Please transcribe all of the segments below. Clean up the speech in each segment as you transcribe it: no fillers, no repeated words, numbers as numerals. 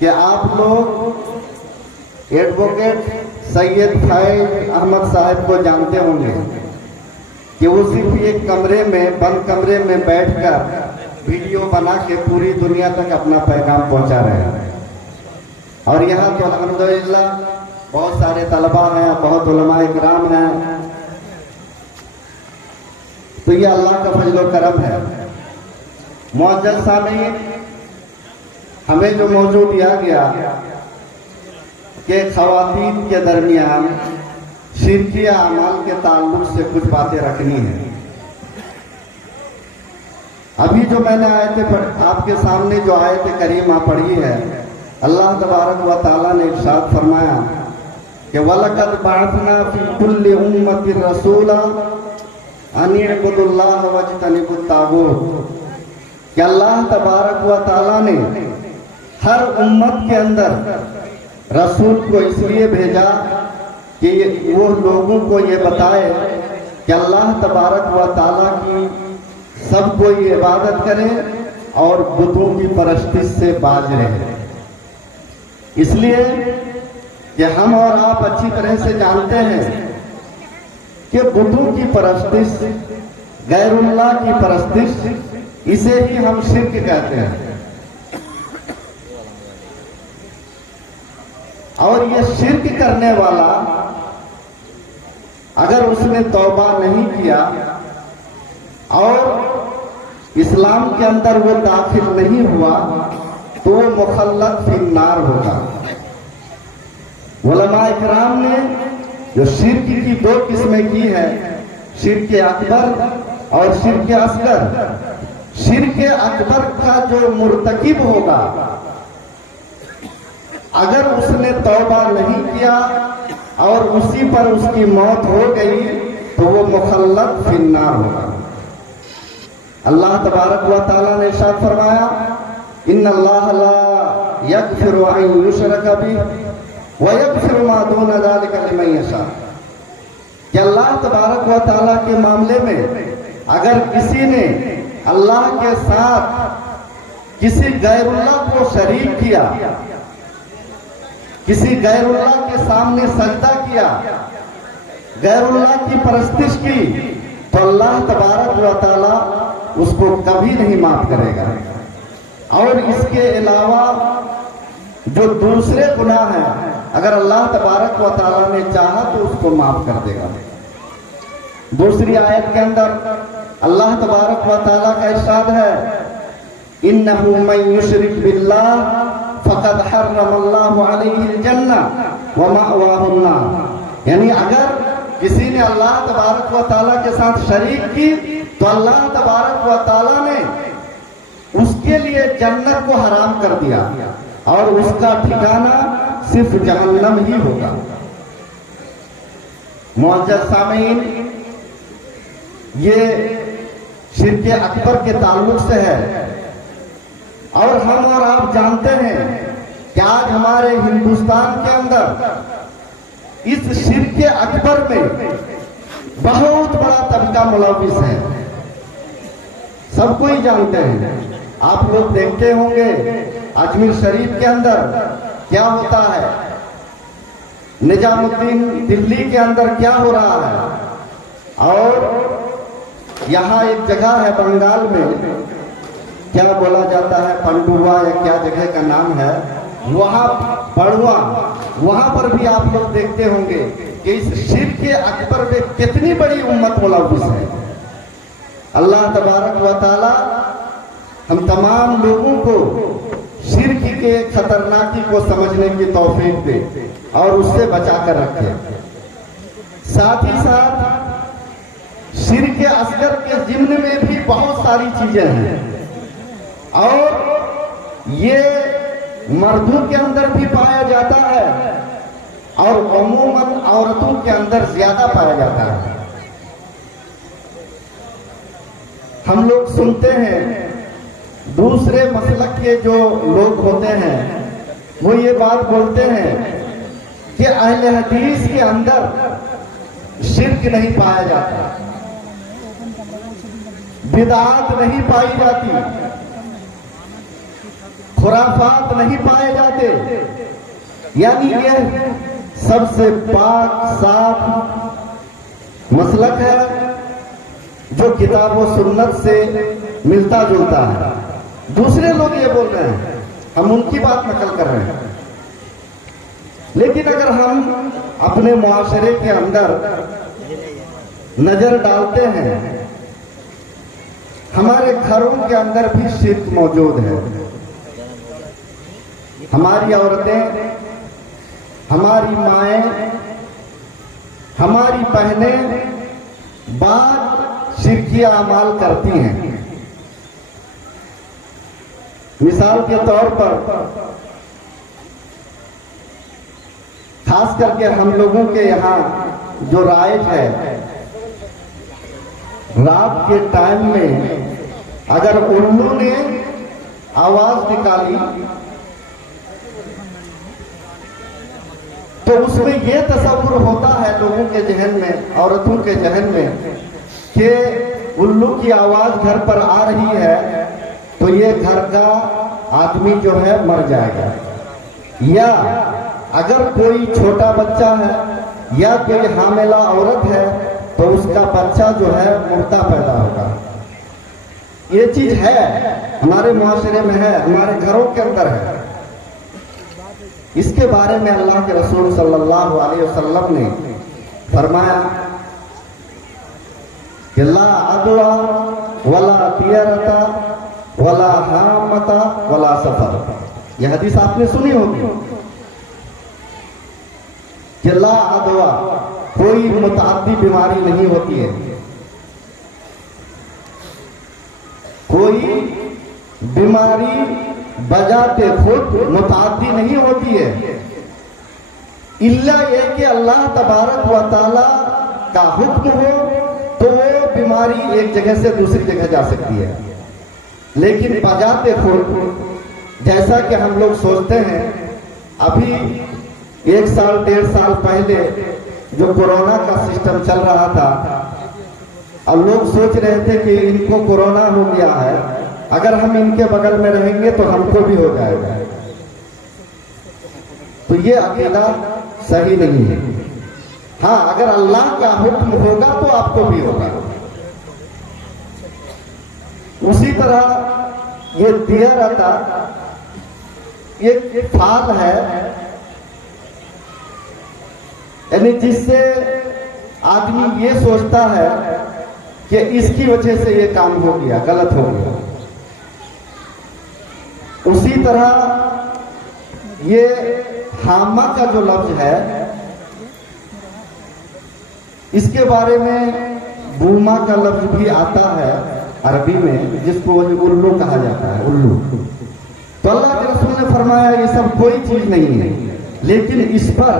कि आप लोग एडवोकेट सैयद फैज अहमद साहब को जानते होंगे कि वो सिर्फ एक कमरे में, बंद कमरे में बैठकर वीडियो बना के पूरी दुनिया तक अपना पैगाम पहुंचा रहे हैं। और यहाँ तो अल्हम्दुलिल्लाह बहुत सारे तलबा हैं, बहुत उलमाए किराम हैं। तो ये अल्लाह का फजल व करम है। मुअज़्ज़ज़ सामीन, हमें जो मौजू दिया गया कि ख़वातीन के दरमियान शिरकिया अमाल के ताल्लुक से कुछ बातें रखनी है। अभी जो मैंने आयतें आपके सामने जो आयत करीमा पढ़ी है, अल्लाह तबारक व तआला ने इरशाद फरमाया कि वलक़द बअसना फ़ी कुल्लि उम्मतिन रसूला अन इअ्बुदुल्लाह वज्तनिबुत तागूत, कि अल्लाह तबारक व तआला ने हर उम्मत के अंदर रसूल को इसलिए भेजा कि वो लोगों को ये बताए कि अल्लाह तबारक व तआला की सब कोई इबादत करे और बुतों की परस्तिश से बाज रहे। इसलिए कि हम और आप अच्छी तरह से जानते हैं कि बुतों की परस्तिश, गैरुल्लाह की परस्तिश, इसे ही हम शिर्क कहते हैं। और ये शिर्क करने वाला अगर उसने तौबा नहीं किया और इस्लाम के अंदर वो दाखिल नहीं हुआ तो वो मुखल्लद फिन्नार होगा। उलमाए किराम ने जो शिर्क की दो किस्में की है, शिर्क अकबर और शिर्क असगर। शिर्क अकबर का जो मुर्तकिब होगा, अगर उसने तौबा नहीं किया और उसी पर उसकी मौत हो गई तो वो मुखल्लद फिन्नार होगा। अल्लाह तबारक व तआला ने इरशाद फरमाया, इन्नल्लाह ला यगफिरु अन युशरका बिही व यगफिरु मा दून ज़ालिका लिमन यशा, कि अल्लाह तबारक व तआला के मामले में अगर किसी ने अल्लाह के साथ किसी गैरुल्लाह को शरीक किया, किसी गैरुल्लाह के सामने सजदा किया, गैरुल्लाह की परस्तिश की, तो अल्लाह तबारक व तआला उसको कभी नहीं माफ करेगा। और इसके अलावा जो दूसरे गुनाह हैं, अगर अल्लाह तबारक व तआला ने चाहा तो उसको माफ कर देगा। दूसरी आयत के अंदर अल्लाह तबारक व तआला का इरशाद है, इन्नहु मन युशरिक बिल्लाह फ़क़द हर्रमल्लाहु अलैहिल जन्नह व मअवाहुन नार, यानी अगर किसी ने अल्लाह तबारक व तआला के साथ शरीक की तो अल्लाह तबारक व तआला ने उसके लिए जन्नत को हराम कर दिया और उसका ठिकाना सिर्फ जहन्नम ही होगा। मुअज़्ज़ज़ सामीन, ये शिर्क अकबर के ताल्लुक से है। और हम और आप जानते हैं कि आज हमारे हिंदुस्तान के अंदर इस शिर्क अकबर में बहुत बड़ा तबका मुलविस है, सबको ही जानते हैं। आप लोग देखते होंगे अजमेर शरीफ के अंदर क्या होता है, निजामुद्दीन दिल्ली के अंदर क्या हो रहा है, और यहाँ एक जगह है बंगाल में, क्या बोला जाता है, पंडुआ या क्या जगह का नाम है, वहां बड़ुआ, वहां पर भी आप लोग देखते होंगे कि इस शिर्क अकबर में कितनी बड़ी उम्मत मुलविस है। अल्लाह तबारक व तआला हम तमाम लोगों को शिर्क के खतरनाकी को समझने की तौफीक दे और उससे बचाकर रखे। साथ ही साथ शिर्क असगर के ज़िम्न में भी बहुत सारी चीजें हैं और ये मर्दों के अंदर भी पाया जाता है और अमूमन औरतों के अंदर ज्यादा पाया जाता है। हम लोग सुनते हैं दूसरे मसलक के जो लोग होते हैं वो ये बात बोलते हैं कि अहले हदीस के अंदर शिर्क नहीं पाया जाता, बिदअत नहीं पाई जाती। खुराफात नहीं पाए जाते। यानी यह सबसे पाक साफ मसलक है जो किताब व सुन्नत से मिलता जुलता है। दूसरे लोग ये बोल रहे हैं, हम उनकी बात नकल कर रहे हैं। लेकिन अगर हम अपने मुआशरे के अंदर नजर डालते हैं, हमारे घरों के अंदर भी शिर्क मौजूद है। हमारी औरतें, हमारी माएं, हमारी बहनें बाद शिर्किया अमाल करती हैं। मिसाल के तौर पर खास करके हम लोगों के यहाँ जो राइज है, रात के टाइम में अगर उल्लू ने आवाज निकाली तो उसमें यह तसव्वुर होता है लोगों के जहन में, औरतों के जहन में, कि उल्लू की आवाज घर पर आ रही है तो ये घर का आदमी जो है मर जाएगा, या अगर कोई छोटा बच्चा है या कोई हामिला औरत है तो उसका बच्चा जो है मुर्दा पैदा होगा। ये चीज है, हमारे मुआशरे में है, हमारे घरों के अंदर है। इसके बारे में अल्लाह के रसूल सल्लल्लाहु अलैहि वसल्लम ने फरमाया कि ला अदवा वला तियरता वला हामता वला सफर। यह हदीस आपने सुनी होगी कि ला अदवा, कोई मुताद्दी बीमारी नहीं होती है, कोई बीमारी बजाते खुद मुताद्दी नहीं होती है, इल्ला ये कि अल्लाह तबारक व तआला का हुक्म हो तो वो बीमारी एक जगह से दूसरी जगह जा सकती है। लेकिन बजाते खुद, जैसा कि हम लोग सोचते हैं, अभी 1 साल 1.5 साल पहले जो कोरोना का सिस्टम चल रहा था, अब लोग सोच रहे थे कि इनको कोरोना हो गया है, अगर हम इनके बगल में रहेंगे तो हमको भी हो जाएगा। तो ये अकीदा सही नहीं है। हाँ, अगर अल्लाह का हुक्म होगा तो आपको भी होगा। उसी तरह ये तियरता एक फाल है, यानी जिससे आदमी ये सोचता है कि इसकी वजह से ये काम हो गया, गलत हो गया। उसी तरह ये हामा का जो लफ्ज है, इसके बारे में बूमा का लफ्ज भी आता है अरबी में, जिसको उल्लू कहा जाता है, उल्लू। तो अल्लाह के रसूल ने फरमाया ये सब कोई चीज नहीं है, लेकिन इस पर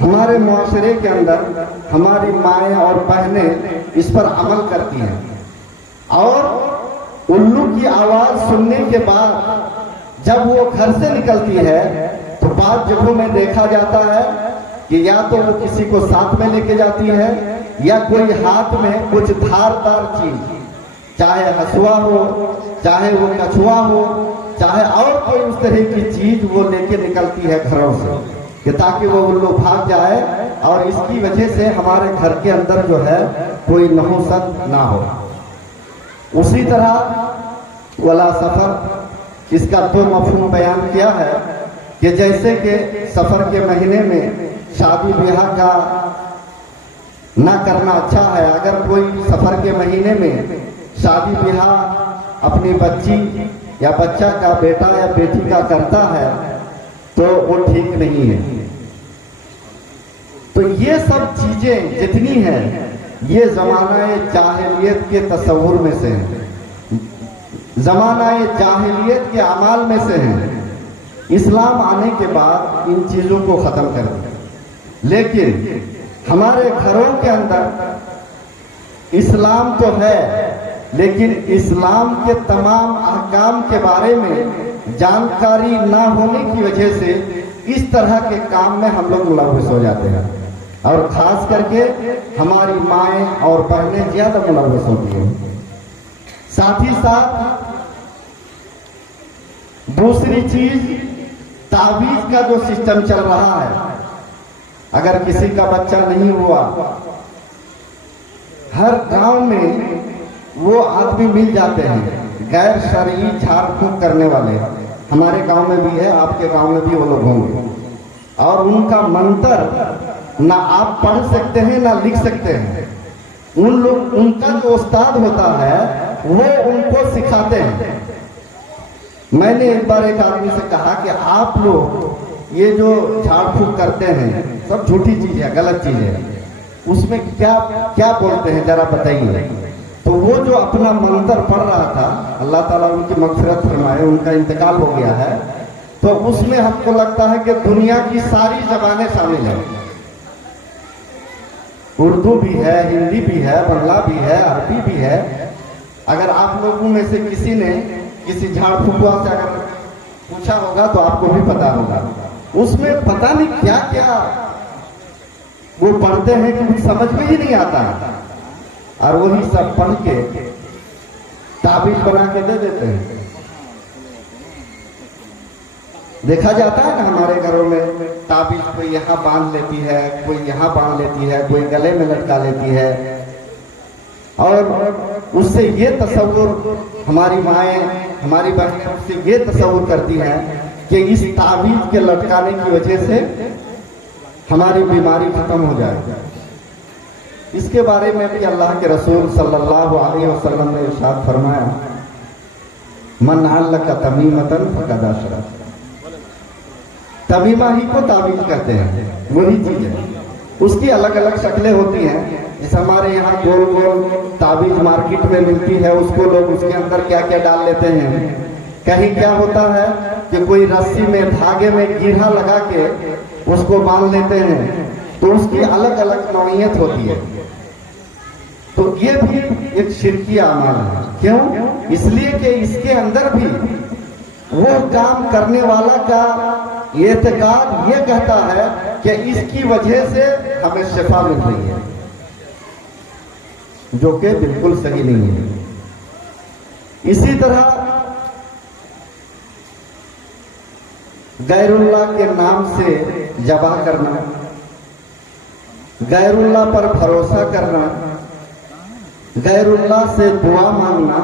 हमारे मुआशरे के अंदर हमारी माएँ और बहनें इस पर अमल करती हैं। और उल्लू की आवाज सुनने के बाद जब वो घर से निकलती है तो बाद जगहों में देखा जाता है कि या तो वो किसी को साथ में लेके जाती है, या कोई हाथ में कुछ धारदार चीज, चाहे हसुआ हो, चाहे वो कछुआ हो, चाहे और कोई उस तरह की चीज वो लेके निकलती है घरों से, कि ताकि वो उल्लू भाग जाए और इसकी वजह से हमारे घर के अंदर जो है कोई नहुसत ना हो। उसी तरह वला सफर, इसका तो मफहूम बयान किया है कि जैसे कि सफर के महीने में शादी ब्याह का ना करना अच्छा है। अगर कोई सफर के महीने में शादी ब्याह अपनी बच्ची या बच्चा का, बेटा या बेटी का करता है तो वो ठीक नहीं है। तो ये सब चीजें जितनी हैं, ये जमाना जाहिलियत के तस्वुर में से है, जमाना जाहिलियत के अमाल में से है। इस्लाम आने के बाद इन चीजों को खत्म कर दिया, लेकिन हमारे घरों के अंदर इस्लाम तो है, लेकिन इस्लाम के तमाम अहकाम के बारे में जानकारी ना होने की वजह से इस तरह के काम में हम लोग मुलव्वस हो जाते हैं, और खास करके हमारी माएँ और बहनें ज्यादा मुलव्वस होती हैं। साथ ही साथ दूसरी चीज, ताबीज का जो सिस्टम चल रहा है, अगर किसी का बच्चा नहीं हुआ, हर गांव में वो आदमी मिल जाते हैं गैर शरई झाड़ फूंक करने वाले। हमारे गांव में भी है, आपके गांव में भी वो लोग होंगे, और उनका मंत्र ना आप पढ़ सकते हैं ना लिख सकते हैं। उन लोग, उनका जो उस्ताद होता है वो उनको सिखाते हैं। मैंने एक बार एक आदमी से कहा कि आप लोग ये जो झाड़ फूंक करते हैं सब झूठी चीज है, गलत चीज है, उसमें क्या क्या बोलते हैं जरा बताइए। तो वो जो अपना मंत्र पढ़ रहा था, अल्लाह ताला उनकी मग़फ़िरत फरमाए, उनका इंतकाल हो गया है, तो उसमें हमको लगता है कि दुनिया की सारी जबानें शामिल हैं। उर्दू भी है, हिंदी भी है, बांग्ला भी है, अरबी भी है। अगर आप लोगों में से किसी ने किसी झाड़ फूंकवा से अगर पूछा होगा तो आपको भी पता होगा, उसमें पता नहीं क्या क्या वो पढ़ते हैं कि कुछ समझ में ही नहीं आता, और वही सब पढ़ के ताबीज बना के दे देते हैं। देखा जाता है ना हमारे घरों में, ताबीज कोई यहाँ बांध लेती है, कोई यहाँ बांध लेती है, कोई गले में लटका लेती है, और उससे ये तसव्वुर, हमारी माएँ, हमारी बहनें उससे ये तसव्वुर करती हैं कि इस ताबीज के लटकाने की वजह से हमारी बीमारी खत्म हो जाएगी। इसके बारे में भी अल्लाह के रसूल सल्लल्लाहु अलैहि वसल्लम ने इरशाद फरमाया, मन अल्लका तमीमतन फक़द अशरक। तमीमा ही को ताबीज कहते हैं, वही चीज है। उसकी अलग अलग शक्लें होती हैं, जैसे हमारे यहाँ गोल गोल ताबीज मार्केट में मिलती है, उसको लोग उसके अंदर क्या क्या डाल लेते हैं। कहीं क्या होता है कि कोई रस्सी में, धागे में गिरहा लगा के उसको बांध लेते हैं, तो उसकी अलग अलग नौइयत होती है। तो ये भी एक शिरकी अमल है। क्यों? इसलिए कि इसके अंदर भी वो काम करने वाला का एतकाद ये कहता है कि इसकी वजह से हमें शिफा मिल रही है, जो कि बिल्कुल सही नहीं है। इसी तरह गैरुल्लाह के नाम से जबा करना, गैरुल्लाह पर भरोसा करना, गैरुल्लाह से दुआ मांगना,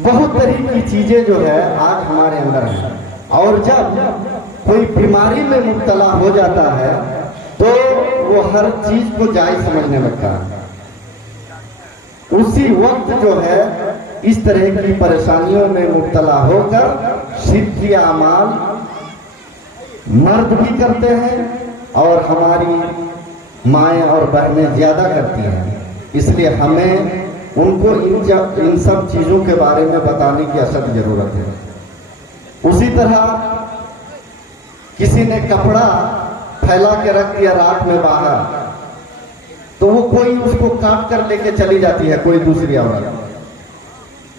बहुत तरह की चीजें जो है आज हमारे अंदर है। और जब कोई बीमारी में मुब्तला हो जाता है तो वो हर चीज को जायज समझने लगता है। उसी वक्त जो है इस तरह की परेशानियों में मुब्तला होकर शिर्की अमाल मर्द भी करते हैं और हमारी माएँ और बहनें ज्यादा करती हैं। इसलिए हमें उनको इन सब चीजों के बारे में बताने की अशद जरूरत है। उसी तरह किसी ने कपड़ा फैला के रख दिया रात में बाहर, तो वो कोई उसको काट कर लेके चली जाती है कोई दूसरी औरत,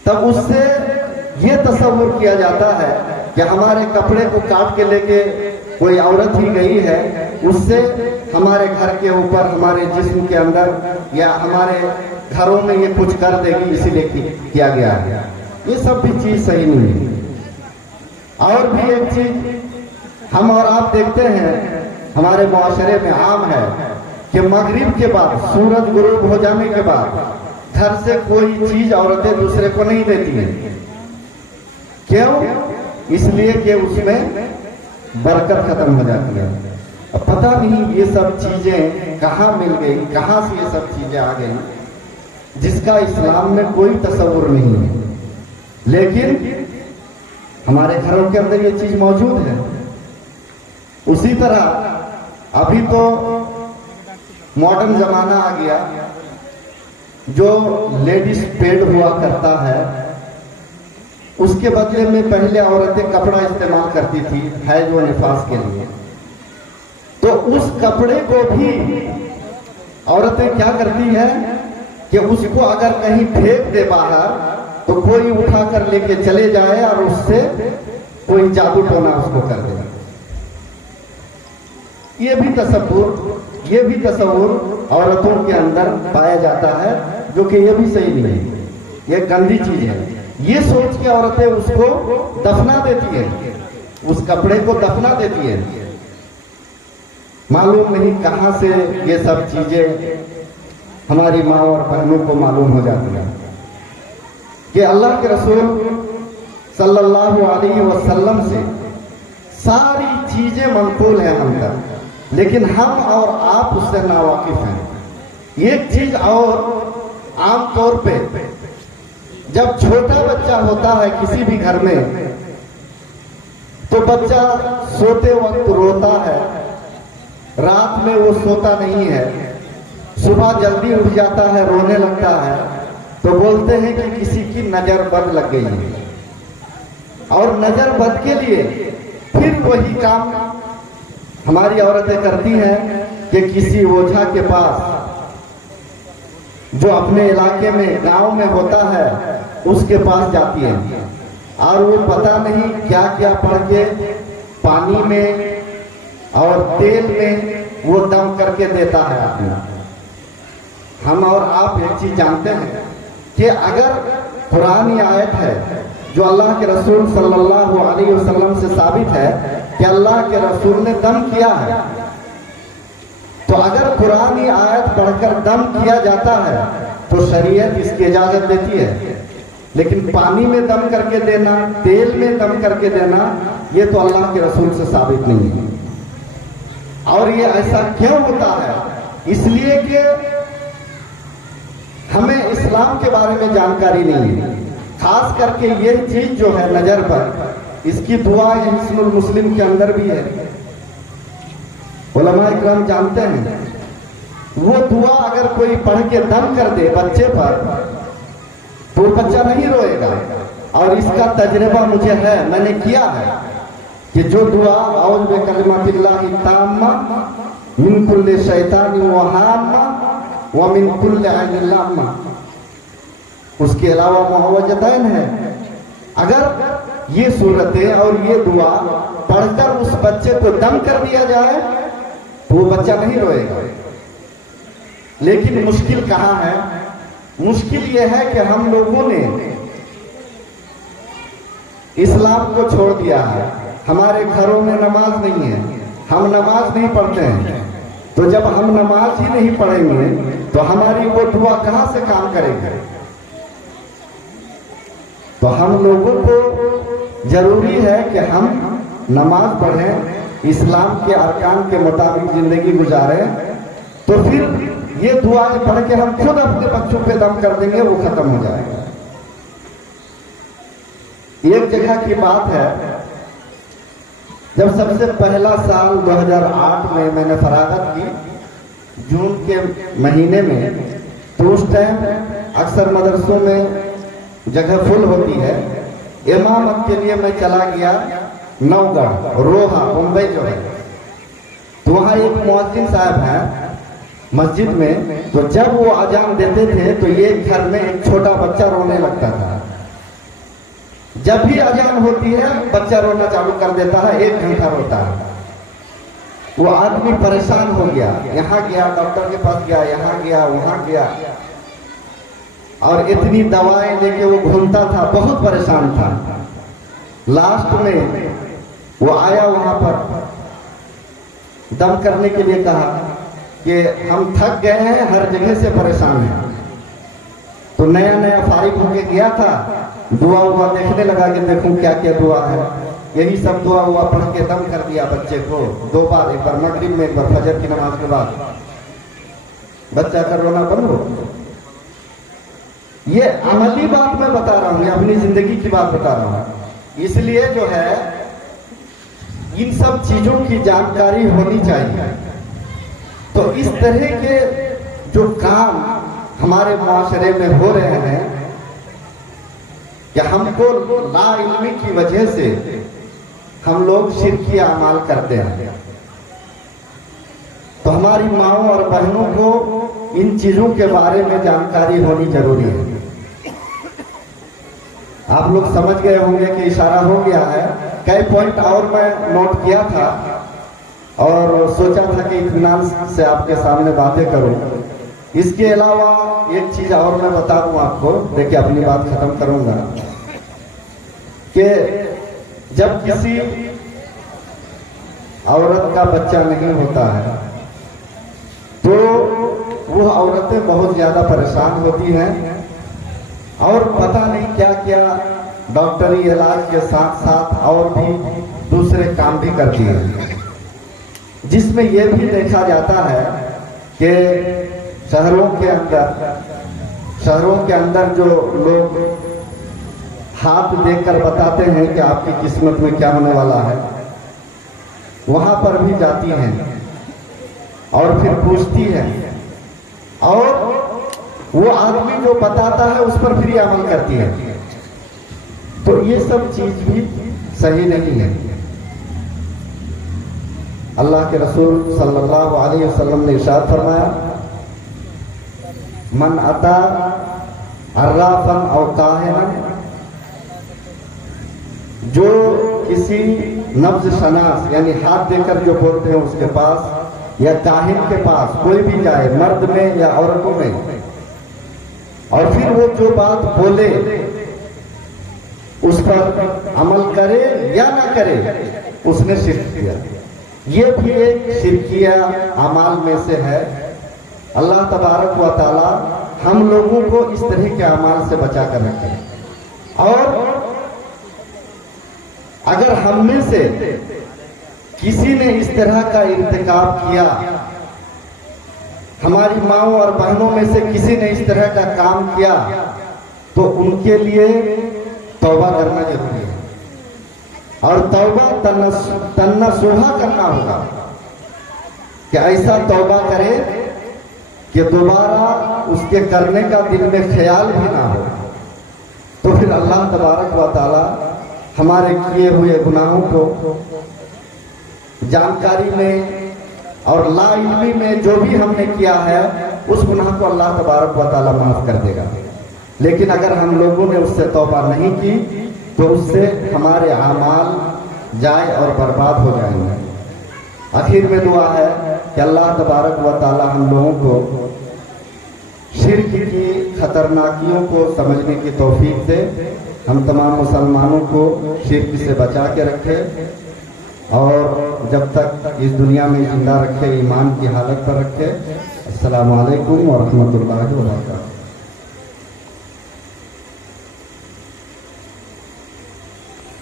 तब उससे ये तस्वुर किया जाता है कि हमारे कपड़े को काट के लेके कोई औरत ही गई है, उससे हमारे घर के ऊपर, हमारे जिस्म के अंदर या हमारे घरों में ये कुछ कर देगी, इसीलिए किया गया है। ये सब भी चीज सही नहीं है। और भी एक चीज हम और आप देखते हैं, हमारे मुआशरे में आम है कि मगरिब के बाद, सूरज गुरूब हो जाने के बाद घर से कोई चीज औरतें दूसरे को नहीं देती हैं। क्यों? इसलिए कि उसमें बरकत खत्म हो जाती है। अब पता नहीं ये सब चीजें कहाँ मिल गई, कहाँ से ये सब चीजें आ गई, जिसका इस्लाम में कोई तस्वुर नहीं है, लेकिन हमारे घरों के अंदर ये चीज मौजूद है। उसी तरह अभी तो मॉडर्न जमाना आ गया, जो लेडीज पेड हुआ करता है, उसके बदले में पहले औरतें कपड़ा इस्तेमाल करती थी हैज व निफास के लिए। तो उस कपड़े को भी औरतें क्या करती है कि उसको अगर कहीं फेंक दे बाहर, तो कोई उठा कर लेके चले जाए और उससे कोई जादू टोना उसको कर दे। ये भी तस्वुर औरतों के अंदर पाया जाता है, जो कि ये भी सही नहीं है, ये गंदी चीज है। ये सोच के औरतें उसको दफना देती है, उस कपड़े को दफना देती है। मालूम नहीं कहां से ये सब चीजें हमारी माँ और बहनों को मालूम हो जाती है कि अल्लाह के रसूल सल्लल्लाहु अलैहि वसल्लम से सारी चीजें मनकूल है हम तक, लेकिन हम और आप उससे नावाकिफ हैं। एक चीज और, आम तौर पे जब छोटा बच्चा होता है किसी भी घर में, तो बच्चा सोते वक्त रोता है, रात में वो सोता नहीं है, सुबह जल्दी उठ जाता है, रोने लगता है, तो बोलते हैं कि किसी की नजर बद लग गई है। और नजर बद के लिए फिर वही काम हमारी औरतें करती हैं कि किसी ओझा के पास, जो अपने इलाके में गांव में होता है, उसके पास जाती है और वो पता नहीं क्या क्या पढ़ के पानी में और तेल में वो दम करके देता है अपना। हम और आप एक चीज जानते हैं कि अगर कुरानी आयत है जो अल्लाह के रसूल सल्लल्लाहु अलैहि वसल्लम से साबित है कि अल्लाह के रसूल ने दम किया है, तो अगर कुरानी आयत पढ़कर दम किया जाता है तो शरीयत इसकी इजाजत देती है। लेकिन पानी में दम करके देना, तेल में दम करके देना, ये तो अल्लाह के रसूल से साबित नहीं है। और ये ऐसा क्यों होता है? इसलिए कि हमें इस्लाम के बारे में जानकारी नहीं है। खास करके ये चीज जो है नजर पर, इसकी दुआ हिस्नुल मुस्लिम के अंदर भी है, उलमा इकराम जानते हैं। वो दुआ अगर कोई पढ़ के दम कर दे बच्चे पर, तो बच्चा नहीं रोएगा। और इसका तजर्बा मुझे है, मैंने किया है कि जो दुआ औज़ बिकलिमातिल्लाहि ताम्मा मिन कुल्लि शैतानिन व हाम्मा व मिन कुल्लि ऐनिन लाम्मा, उसके अलावा मुअव्वज़तैन है। अगर ये सूरतें और ये दुआ पढ़कर उस बच्चे को दम कर दिया जाए तो वो बच्चा नहीं रोएगा। लेकिन मुश्किल कहाँ है? मुश्किल ये है कि हम लोगों ने इस्लाम को छोड़ दिया है। हमारे घरों में नमाज नहीं है, हम नमाज नहीं पढ़ते हैं। तो जब हम नमाज ही नहीं पढ़ेंगे तो हमारी वो दुआ कहां से काम करेगी? तो हम लोगों को जरूरी है कि हम नमाज पढ़ें, इस्लाम के अरकान के मुताबिक जिंदगी गुजारें। तो फिर ये दुआ पढ़ के हम खुद अपने बच्चों पे दम कर देंगे, वो खत्म हो जाएगा। एक जगह की बात है, जब सबसे पहला साल 2008 में मैंने फरागत की, जून के महीने में, तो उस टाइम अक्सर मदरसों में जगह फुल होती है। इमामत के लिए मैं चला गया नवगढ़, रोहा, मुंबई जो है। तो वहाँ एक मुअज्जिन साहब हैं मस्जिद में, तो जब वो अजान देते थे तो ये घर में एक छोटा बच्चा रोने लगता था। जब भी अजान होती है बच्चा रोना चालू कर देता है, 1 घंटा रोता है। वो आदमी परेशान हो गया, यहाँ गया, डॉक्टर के पास गया, यहाँ गया, वहां गया, और इतनी दवाएं लेके वो घूमता था, बहुत परेशान था। लास्ट में वो आया, वहां पर दम करने के लिए कहा कि हम थक गए हैं, हर जगह से परेशान हैं। तो नया नया फारिग होके गया था, दुआ हुआ देखने लगा कि देखूं क्या क्या दुआ है। यही सब दुआ हुआ पढ़ के दम कर दिया बच्चे को 2 बार, एक बार मगरिब में, एक बार फजर की नमाज के बाद। बच्चा का रोना बंद हो। ये अमली बात मैं बता रहा हूं, अपनी जिंदगी की बात बता रहा हूं। इसलिए जो है इन सब चीजों की जानकारी होनी चाहिए। तो इस तरह के जो काम हमारे माशरे में हो रहे हैं कि हमको लाइल्मी की वजह से हम लोग शिरकी अमाल करते हैं, तो हमारी माओं और बहनों को इन चीजों के बारे में जानकारी होनी जरूरी है। आप लोग समझ गए होंगे कि इशारा हो गया है। कई पॉइंट और मैं नोट किया था और सोचा था कि इत्मीनान से आपके सामने बातें करूं। इसके अलावा एक चीज और मैं बता दूं आपको, देखिए अपनी बात खत्म करूंगा। कि जब किसी औरत का बच्चा नहीं होता है तो वो औरतें बहुत ज्यादा परेशान होती हैं और पता नहीं क्या क्या डॉक्टरी इलाज के साथ साथ और भी दूसरे काम भी करती हैं, जिसमें यह भी देखा जाता है कि शहरों के अंदर जो लोग हाथ देखकर बताते हैं कि आपकी किस्मत में क्या होने वाला है, वहां पर भी जाती हैं और फिर पूछती है और वो आदमी जो बताता है उस पर फिर अमल करती है। तो ये सब चीज भी सही नहीं है। अल्लाह के रसूल सल्लल्लाहु अलैहि वसल्लम ने इरशाद फरमाया, मन अता अर्राफन औ काहिनन, जो किसी नब्ज शनास यानी हाथ देकर जो बोलते हैं उसके पास या काहिन के पास कोई भी जाए, मर्द में या औरतों में, और फिर वो जो बात बोले उस पर अमल करे या ना करे, उसने शिर्क किया। ये भी एक शिरकिया अमाल में से है। अल्लाह तबारक व तआला हम लोगों को इस तरह के अमाल से बचा कर रखे। और अगर हम में से किसी ने इस तरह का इर्तिकाब किया, हमारी माओ और बहनों में से किसी ने इस तरह का काम किया, तो उनके लिए तौबा करना जरूरी है और तौबा तन्नसूहा करना होगा कि ऐसा तौबा करे कि दोबारा उसके करने का दिल में ख्याल भी ना हो। तो फिर अल्लाह तबारक व तआला हमारे किए हुए गुनाहों को जानकारी में और लाइल्मी में जो भी हमने किया है उस गुनाह को अल्लाह तबारक व तआला माफ कर देगा। लेकिन अगर हम लोगों ने उससे तौबा नहीं की तो उससे हमारे आमाल जाए और बर्बाद हो जाएंगे। आखिर में दुआ है कि अल्लाह तबारक व तआला हम लोगों को शिर्क की खतरनाकियों को समझने की तौफीक दे, हम तमाम मुसलमानों को शिर्क से बचा के रखे और जब तक इस दुनिया में जिंदा रखे ईमान की हालत पर रखे। अस्सलामु अलैकुम व रहमतुल्लाहि व बरकातहू।